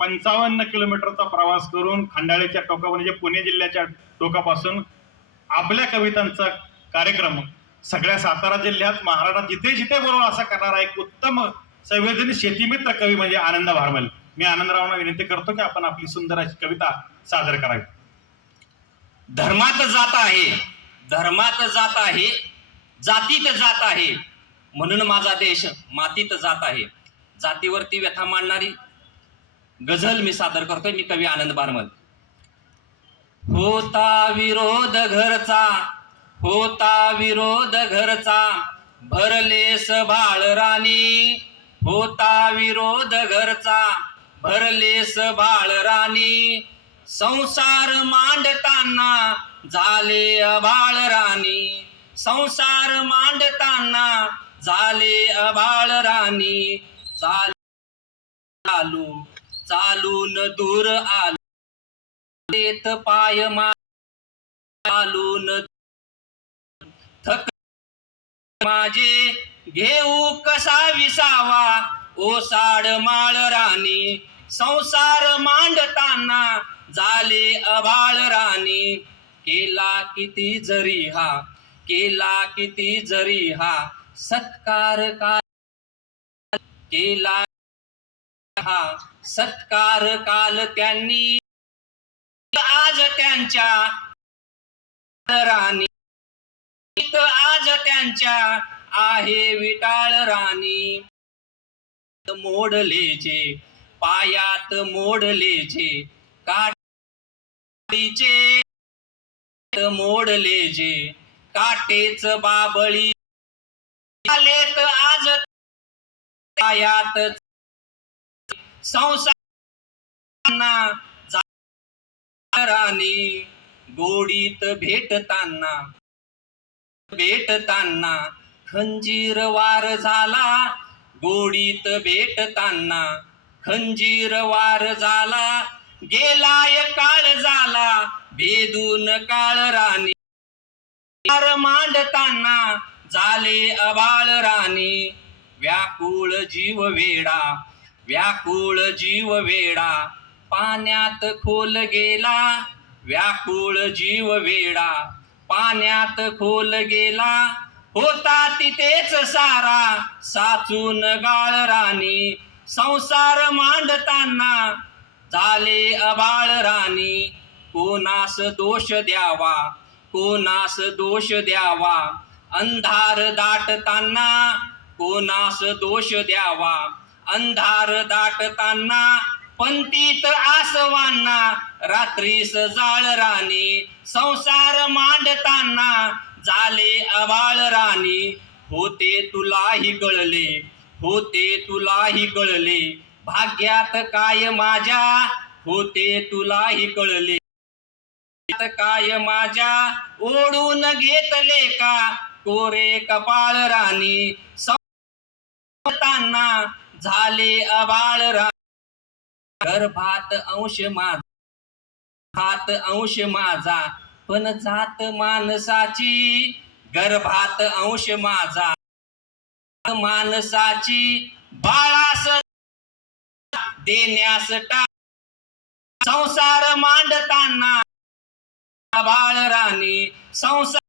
पंचावन्न किलोमीटरचा प्रवास करून खंडाळ्याच्या टोका म्हणजे पुणे जिल्ह्याच्या टोकापासून आपल्या कवितांचा कार्यक्रम सगळ्या सातारा जिल्ह्यात महाराष्ट्रात जिथे जिथे बरोबर असा करणारा एक उत्तम संवेदनी शेतीमित्र कवी म्हणजे आनंद भारमल मी आनंदरावांना विनंती करतो की आपण आपली सुंदर अशी कविता सादर करावी. धर्मात जात आहे. धर्मात जात आहे. जातीत जात आहे. म्हणून माझा देश मातीत जात आहे. जातीवरती व्यथा मांडणारी गझल मी सादर करतोय मी कवी आनंद बारमल. होता विरोध घरचा होता विरोध घरचा भरलेस बाळ राणी. होता विरोध घरचा भरलेस बाळ राणी. संसार मांडताना झाले अबाळ राणी. संसार मांडताना झाले अबाळ राणी. चालू चालून दूर आलो देत पाय मा चालून थक माझे घेऊ कसा विसावा? ओसाड माळ राणी संसार मांडताना झाले अबाळ राणी. केला किती जरी हा केला किती जरी हा सत्कार का केला सत्कार काल त्यांनी आज त्यांच्या राणी. आज त्यांच्या आहे विटाळ राणी. मोडलेचे पायात मोडलेचे काठीचे मोडलेचे काटेच बाबळी आलेत आज. पायात संसारांना गोडीत भेटताना भेटताना खंजीर वार झाला गोडीत भेटताना खंजीर वार झाला गेलाय काळ झाला भेदून काळ राणी. वार मांडताना झाले अबाळ राणी व्याकुळ जीव वेडा व्याकुळ जीव वेडा पाण्यात खोल गेला. व्याकुळ जीव वेडा पाण्यात खोल गेला. होता तिथेच सारा साचून गाळ राणी. संसार मांडताना झाले अबाळ राणी. कोणास दोष द्यावा कोणास दोष द्यावा. अंधार दाटताना कोणास दोष द्यावा. अंधार दाटताना पंतीत आसवांना रात्रीस जाळ राणी संसार मांडताना झाले अबाळ राणी. होते तुलाही कळले होते तुलाही कळले भाग्यात काय माझ्या? होते तुलाही कळले. भाग्यात काय माझ्या? ओढून घेतले का? कोरे कपाळ राणी. संतांना झाले अबाळ गर्भात अंश माझा हात अंश माझा पण जात माणसाची गर्भात अंश माझा. माणसाची बाळास देण्यास संसार मांडताना बाळ राणी संसार